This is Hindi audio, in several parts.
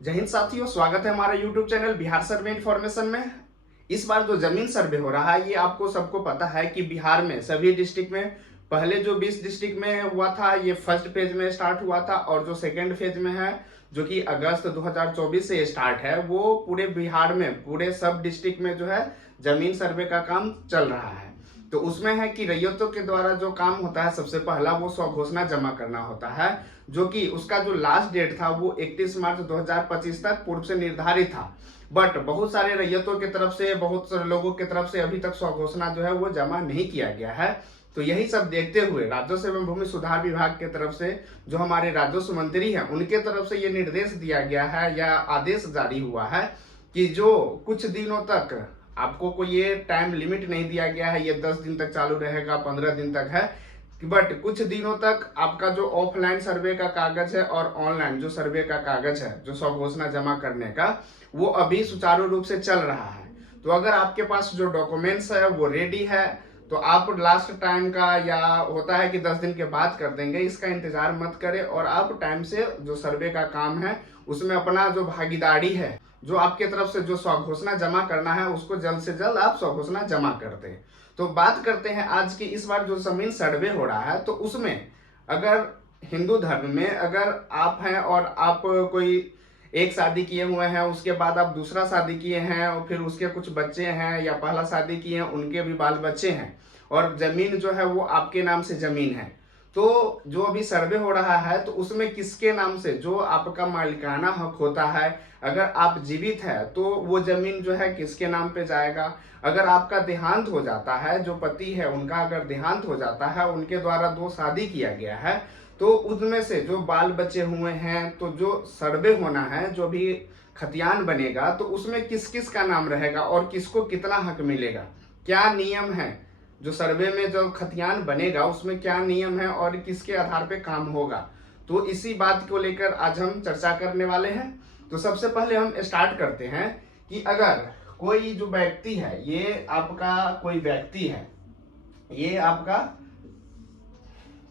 जय हिंद साथियों, स्वागत है हमारे YouTube चैनल बिहार सर्वे इन्फॉर्मेशन में। इस बार जो जमीन सर्वे हो रहा है, ये आपको सबको पता है कि बिहार में सभी डिस्ट्रिक्ट में पहले जो 20 डिस्ट्रिक्ट में हुआ था, ये फर्स्ट फेज में स्टार्ट हुआ था, और जो सेकेंड फेज में है जो कि अगस्त 2024 से स्टार्ट है, वो पूरे बिहार में पूरे सब डिस्ट्रिक्ट में जो है जमीन सर्वे का काम चल रहा है। तो उसमें है कि रैयतों के द्वारा जो काम होता है, सबसे पहला वो स्वघोषणा जमा करना होता है, जो कि उसका जो लास्ट डेट था वो 31 मार्च 2025 तक पूर्व से निर्धारित था। बट बहुत सारे रैयतों की तरफ से, बहुत सारे लोगों की तरफ से अभी तक स्वघोषणा जो है वो जमा नहीं किया गया है। तो यही सब देखते हुए राजस्व एवं भूमि सुधार विभाग के तरफ से जो हमारे राजस्व मंत्री हैं, उनके तरफ से ये निर्देश दिया गया है या आदेश जारी हुआ है कि जो कुछ दिनों तक आपको कोई ये टाइम लिमिट नहीं दिया गया है, ये 10 दिन तक चालू रहेगा, 15 दिन तक है, बट कुछ दिनों तक आपका जो ऑफलाइन सर्वे का कागज है और ऑनलाइन जो सर्वे का कागज है, जो स्वघोषणा जमा करने का, वो अभी सुचारू रूप से चल रहा है। तो अगर आपके पास जो डॉक्यूमेंट्स है वो रेडी है, तो आप लास्ट टाइम का, या होता है कि 10 दिन के बाद कर देंगे, इसका इंतजार मत करें और आप टाइम से जो सर्वे का काम है उसमें अपना जो भागीदारी है, जो आपके तरफ से जो स्वघोषणा जमा करना है, उसको जल्द से जल्द आप स्वघोषणा जमा कर दें। तो बात करते हैं आज की इस बार जो जमीन सर्वे हो रहा है, तो उसमें अगर हिंदू धर्म में अगर आप हैं और आप कोई एक शादी किए हुए हैं, उसके बाद आप दूसरा शादी किए हैं और फिर उसके कुछ बच्चे हैं, या पहला शादी किए हैं उनके भी बाल बच्चे हैं, और जमीन जो है वो आपके नाम से जमीन है, तो जो अभी सर्वे हो रहा है तो उसमें किसके नाम से जो आपका मालिकाना हक होता है, अगर आप जीवित है तो वो जमीन जो है किसके नाम पे जाएगा। अगर आपका देहांत हो जाता है, जो पति है उनका अगर देहांत हो जाता है, उनके द्वारा 2 शादी किया गया है, तो उसमें से जो बाल बच्चे हुए हैं, तो जो सर्वे होना है, जो भी खतियान बनेगा, तो उसमें किस किस का नाम रहेगा और किसको कितना हक मिलेगा, क्या नियम है, जो सर्वे में जो खतियान बनेगा उसमें क्या नियम है और किसके आधार पे काम होगा। तो इसी बात को लेकर आज हम चर्चा करने वाले हैं। तो सबसे पहले हम स्टार्ट करते हैं कि अगर कोई जो व्यक्ति है, ये आपका कोई व्यक्ति है, ये आपका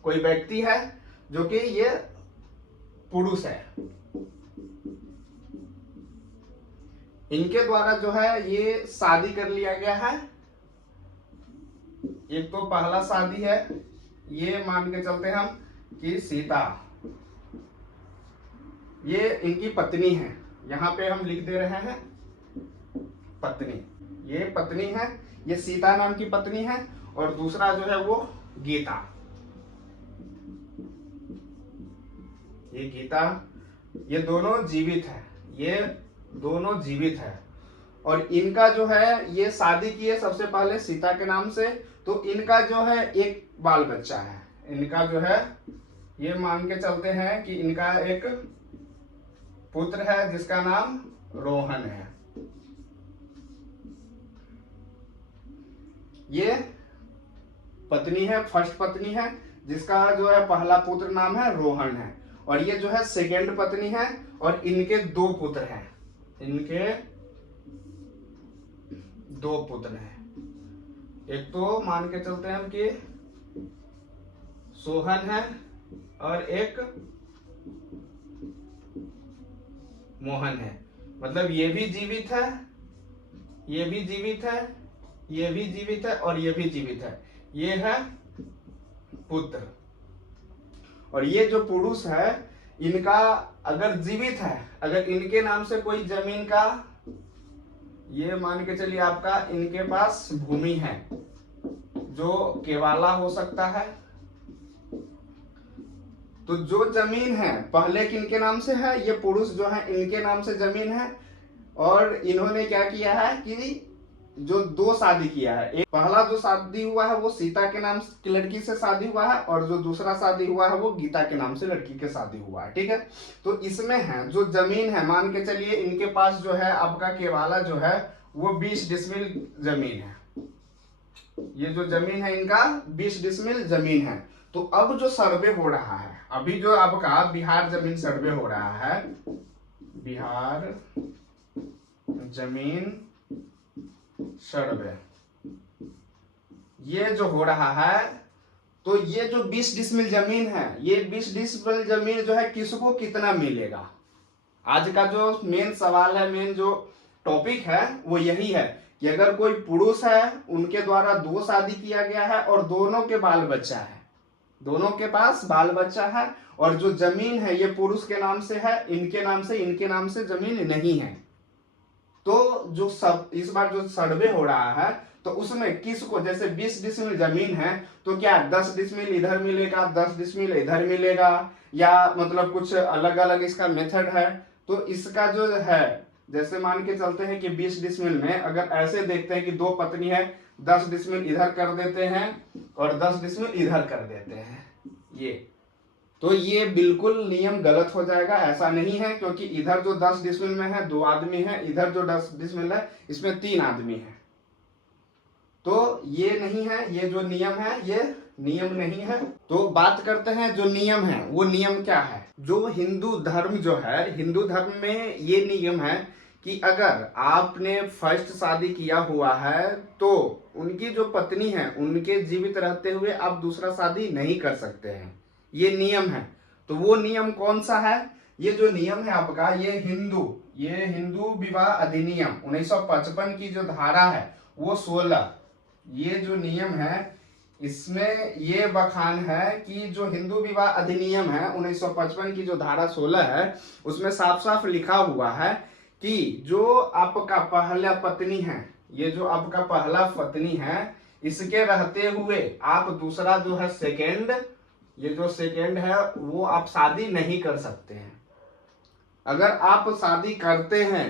कोई व्यक्ति है जो कि ये पुरुष है, इनके द्वारा जो है ये शादी कर लिया गया है। एक तो पहला शादी है, ये मान के चलते हम कि सीता, ये इनकी पत्नी है, यहाँ पे हम लिख दे रहे हैं पत्नी, ये पत्नी है, ये सीता नाम की पत्नी है, और दूसरा जो है वो गीता, ये गीता, ये दोनों जीवित है, ये दोनों जीवित है, और इनका जो है ये शादी की है सबसे पहले सीता के नाम से। तो इनका जो है एक बाल बच्चा है, इनका जो है ये मान के चलते हैं कि इनका एक पुत्र है जिसका नाम रोहन है। ये पत्नी है, फर्स्ट पत्नी है, जिसका जो है पहला पुत्र नाम है रोहन है, और ये जो है सेकेंड पत्नी है, और इनके 2 पुत्र हैं, इनके 2 पुत्र हैं। एक तो मान के चलते हैं कि सोहन है और एक मोहन है, मतलब ये भी जीवित है, ये भी जीवित है, ये भी जीवित है, और ये भी जीवित है, ये है पुत्र। और ये जो पुरुष है, इनका अगर जीवित है, अगर इनके नाम से कोई जमीन का, ये मान के चलिए आपका इनके पास भूमि है, जो केवाला हो सकता है, तो जो जमीन है पहले किनके नाम से है, ये पुरुष जो है इनके नाम से जमीन है, और इन्होंने क्या किया है कि जो 2 शादी किया है, एक पहला जो शादी हुआ है वो सीता के नाम की लड़की से शादी हुआ है, और जो दूसरा शादी हुआ है वो गीता के नाम से लड़की के शादी हुआ है, ठीक है। तो इसमें है जो जमीन है, मान के चलिए इनके पास जो है आपका केवाला जो है वो 20 डिसमिल जमीन है, ये जो जमीन है इनका 20 डिसमिल जमीन है। तो अब जो सर्वे हो रहा है, अभी जो आपका बिहार जमीन सर्वे हो रहा है, बिहार जमीन सर्वे, ये जो हो रहा है, तो ये जो 20 डिसमिल जमीन है, ये 20 डिसमिल जमीन जो है किसको कितना मिलेगा, आज का जो मेन सवाल है, मेन जो टॉपिक है वो यही है कि अगर कोई पुरुष है, उनके द्वारा 2 शादी किया गया है और दोनों के बाल बच्चा है, दोनों के पास बाल बच्चा है, और जो जमीन है ये पुरुष के नाम से है, इनके नाम से जमीन नहीं है, तो जो सब इस बार जो सर्वे हो रहा है तो उसमें किसको, जैसे 20 डिसमिल जमीन है तो क्या 10 डिसमिल इधर मिलेगा, 10 डिसमिल इधर मिलेगा, या मतलब कुछ अलग अलग इसका मेथड है। तो इसका जो है, जैसे मान के चलते हैं कि 20 डिसमिल में अगर ऐसे देखते हैं कि 2 पत्नी है, 10 डिसमिल इधर कर देते हैं और 10 डिसमिल इधर कर देते हैं, तो ये बिल्कुल नियम गलत हो जाएगा। ऐसा नहीं है, क्योंकि इधर जो 10 डिसमिल में है 2 आदमी है, इधर जो 10 डिसमिल है इसमें 3 आदमी है, तो ये नहीं है, ये जो नियम है ये नियम नहीं है। तो बात करते हैं जो नियम है, वो नियम क्या है। जो हिंदू धर्म जो है, हिंदू धर्म में ये नियम है कि अगर आपने फर्स्ट शादी किया हुआ है तो उनकी जो पत्नी है उनके जीवित रहते हुए आप दूसरा शादी नहीं कर सकते हैं, ये नियम है। तो वो नियम कौन सा है, ये जो नियम है आपका, ये हिंदू विवाह अधिनियम 1955 की जो धारा है वो 16, ये जो नियम है इसमें ये बखान है कि जो हिंदू विवाह अधिनियम है 1955 की जो धारा 16 है उसमें साफ साफ लिखा हुआ है कि जो आपका पहला पत्नी है, ये जो आपका पहला पत्नी है, इसके रहते हुए आप दूसरा जो है सेकेंड, ये जो सेकेंड है वो आप शादी नहीं कर सकते हैं। अगर आप शादी करते हैं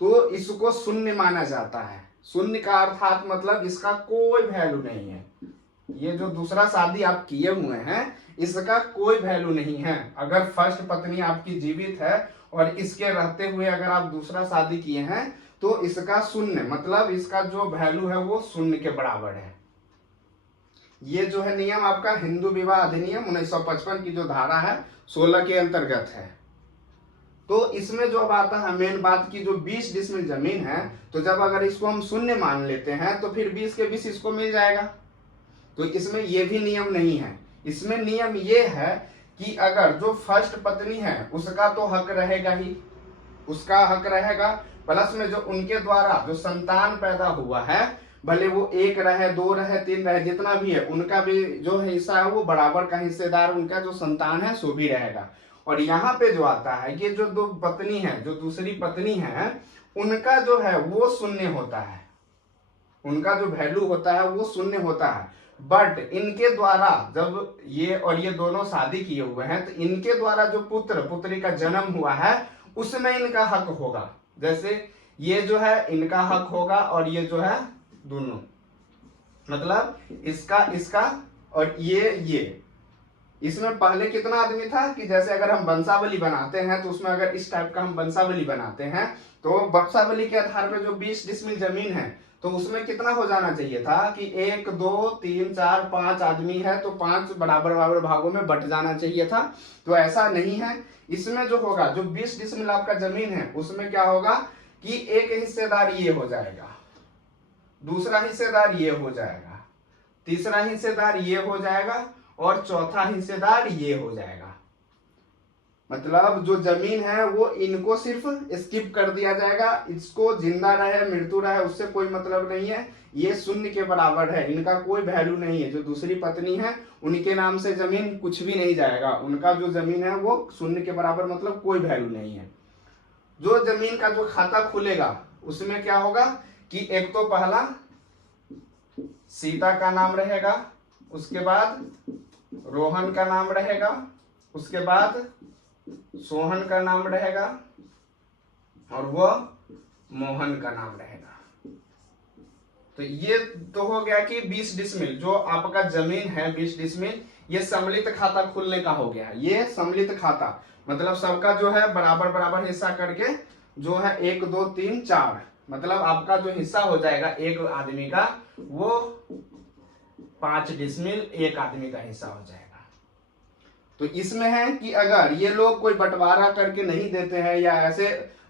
तो इसको शून्य माना जाता है। शून्य का अर्थात मतलब इसका कोई वैल्यू नहीं है, ये जो दूसरा शादी आप किए हुए हैं इसका कोई वैल्यू नहीं है। अगर फर्स्ट पत्नी आपकी जीवित है और इसके रहते हुए अगर आप दूसरा शादी किए हैं तो इसका शून्य, मतलब इसका जो वैल्यू है वो शून्य के बराबर है। ये जो है नियम आपका हिंदू विवाह अधिनियम 1955 की जो धारा है 16 के अंतर्गत है। तो इसमें जो अब आता है मेन बात की, जो 20 डिसमिल जमीन है, तो जब अगर इसको हम शून्य मान लेते हैं तो फिर 20 के 20 इसको मिल जाएगा। तो इसमें ये भी नियम नहीं है। इसमें नियम ये है कि अगर जो फर्स्ट पत्नी है उसका तो हक रहेगा ही, उसका हक रहेगा, प्लस में जो उनके द्वारा जो संतान पैदा हुआ है, भले वो 1 रहे, 2 रहे, 3 रहे, जितना भी है उनका भी जो हिस्सा है वो बराबर का हिस्सेदार उनका जो संतान है सो भी रहेगा। और यहाँ पे जो आता है कि जो 2 पत्नी है, जो दूसरी पत्नी है, उनका जो है वो शून्य होता है, उनका जो वैल्यू होता है वो शून्य होता है। बट इनके द्वारा जब ये और ये दोनों शादी किए हुए हैं तो इनके द्वारा जो पुत्र पुत्री का जन्म हुआ है उसमें इनका हक होगा। जैसे ये जो है इनका हक होगा और ये जो है दोनों, मतलब इसका और ये इसमें पहले कितना आदमी था कि जैसे अगर हम वंशावली बनाते हैं तो उसमें अगर इस टाइप का हम वंशावली बनाते हैं तो वंशावली के आधार पर जो 20 डिसमिल जमीन है तो उसमें कितना हो जाना चाहिए था कि 1 2 3 4 5 आदमी है तो 5 बराबर बराबर भागों में बट जाना चाहिए था। तो ऐसा नहीं है। इसमें जो होगा, जो 20 डिसमिल आपका जमीन है उसमें क्या होगा कि एक हिस्सेदार ये हो जाएगा, दूसरा हिस्सेदार ये हो जाएगा, तीसरा हिस्सेदार ये हो जाएगा और चौथा हिस्सेदार ये हो जाएगा। मतलब जो जमीन है वो इनको सिर्फ स्किप कर दिया जाएगा, इसको जिंदा रहे मृत्यु रहे उससे कोई मतलब नहीं है, ये शून्य के बराबर है, इनका कोई वैल्यू नहीं है। जो दूसरी पत्नी है उनके नाम से जमीन कुछ भी नहीं जाएगा, उनका जो जमीन है वो शून्य के बराबर, मतलब कोई वैल्यू नहीं है। जो जमीन का जो खाता खुलेगा उसमें क्या होगा कि एक तो पहला सीता का नाम रहेगा, उसके बाद रोहन का नाम रहेगा, उसके बाद सोहन का नाम रहेगा और वह मोहन का नाम रहेगा। तो ये तो हो गया कि 20 डिसमिल जो आपका जमीन है 20 डिसमिल, ये सम्मिलित खाता खुलने का हो गया। ये सम्मिलित खाता मतलब सबका जो है बराबर बराबर हिस्सा करके जो है 1 2 3 4, मतलब आपका जो हिस्सा हो जाएगा एक आदमी का वो 5 डिसमिल एक आदमी का हिस्सा हो जाएगा। तो इसमें है कि अगर ये लोग कोई बंटवारा करके नहीं देते हैं या ऐसे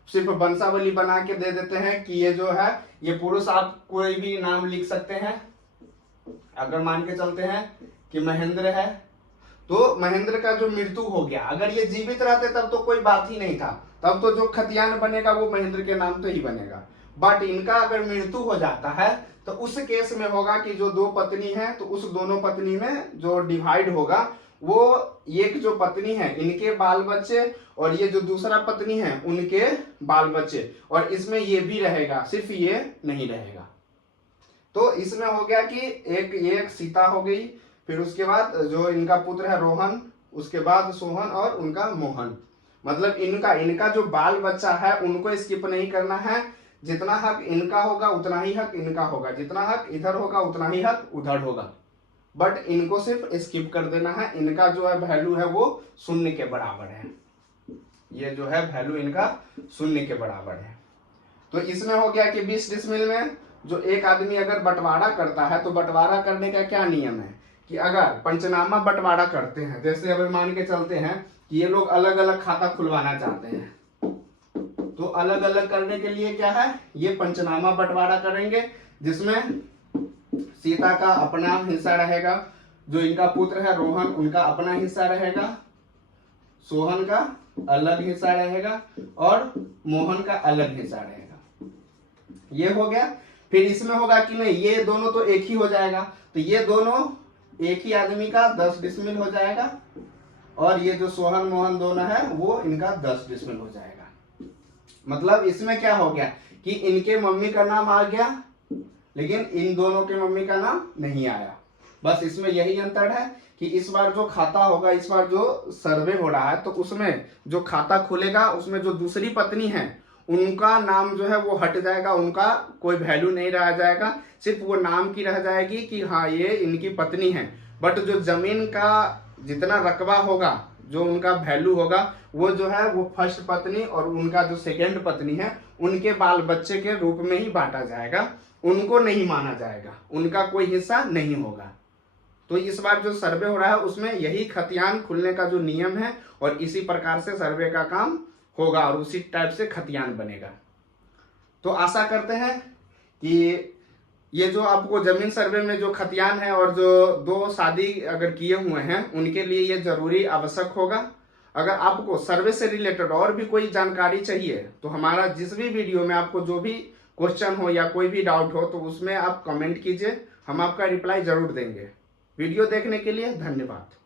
सिर्फ वंशावली बना के दे देते हैं कि ये जो है ये पुरुष, आप कोई भी नाम लिख सकते हैं। अगर मान के चलते हैं कि महेंद्र है तो महेंद्र का जो मृत्यु हो गया, अगर ये जीवित रहते तब तो कोई बात ही नहीं था, तब तो जो खतियान बनेगा वो महेंद्र के नाम तो ही बनेगा। बट इनका अगर मृत्यु हो जाता है तो उस केस में होगा कि जो दो पत्नी है तो उस दोनों पत्नी में जो डिवाइड होगा वो एक जो पत्नी है इनके बाल बच्चे और ये जो दूसरा पत्नी है उनके बाल बच्चे, और इसमें ये भी रहेगा, सिर्फ ये नहीं रहेगा। तो इसमें हो गया कि एक सीता हो गई, फिर उसके बाद जो इनका पुत्र है रोहन, उसके बाद सोहन और उनका मोहन। मतलब इनका जो बाल बच्चा है उनको स्किप नहीं करना है। जितना हक इनका होगा उतना ही हक इनका होगा, जितना हक इधर होगा उतना ही हक उधर होगा, बट इनको सिर्फ स्किप कर देना है। इनका जो है वैल्यू है वो 0 के बराबर है। ये जो है वैल्यू इनका 0 के बराबर है। तो इसमें हो गया कि 20 डिसमिल में जो एक आदमी अगर बंटवारा करता है तो बंटवारा करने का क्या नियम है कि अगर पंचनामा बंटवारा करते हैं, जैसे अब मान के चलते हैं कि ये लोग अलग अलग खाता खुलवाना चाहते हैं, तो अलग अलग करने के लिए क्या है, ये पंचनामा बंटवारा करेंगे जिसमें सीता का अपना हिस्सा रहेगा, जो इनका पुत्र है रोहन उनका अपना हिस्सा रहेगा, सोहन का अलग हिस्सा रहेगा और मोहन का अलग हिस्सा रहेगा। ये हो गया। फिर इसमें होगा कि नहीं, ये दोनों तो एक ही हो जाएगा, तो ये दोनों एक ही आदमी का 10 डिसमिल हो जाएगा और ये जो सोहन मोहन दोनों है वो इनका 10 डिसमिल हो जाएगा। मतलब इसमें क्या हो गया कि इनके मम्मी का नाम आ गया लेकिन इन दोनों के मम्मी का नाम नहीं आया। बस इसमें यही अंतर है कि इस बार जो खाता होगा, इस बार जो सर्वे हो रहा है तो उसमें जो खाता खुलेगा उसमें जो दूसरी पत्नी है उनका नाम जो है वो हट जाएगा, उनका कोई वैल्यू नहीं रह जाएगा, सिर्फ वो नाम की रह जाएगी कि हाँ ये इनकी पत्नी है। बट जो जमीन का जितना रकबा होगा, जो उनका वैल्यू होगा वो जो है वो फर्स्ट पत्नी और उनका जो सेकेंड पत्नी है उनके बाल बच्चे के रूप में ही बांटा जाएगा, उनको नहीं माना जाएगा, उनका कोई हिस्सा नहीं होगा। तो इस बार जो सर्वे हो रहा है उसमें यही खतियान खुलने का जो नियम है और इसी प्रकार से सर्वे का काम होगा और उसी टाइप से खतियान बनेगा। तो आशा करते हैं कि ये जो आपको जमीन सर्वे में जो खतियान है और जो दो शादी अगर किए हुए हैं उनके लिए ये जरूरी आवश्यक होगा। अगर आपको सर्वे से रिलेटेड और भी कोई जानकारी चाहिए तो हमारा जिस भी वीडियो में आपको जो भी क्वेश्चन हो या कोई भी डाउट हो तो उसमें आप कमेंट कीजिए, हम आपका रिप्लाई जरूर देंगे। वीडियो देखने के लिए धन्यवाद।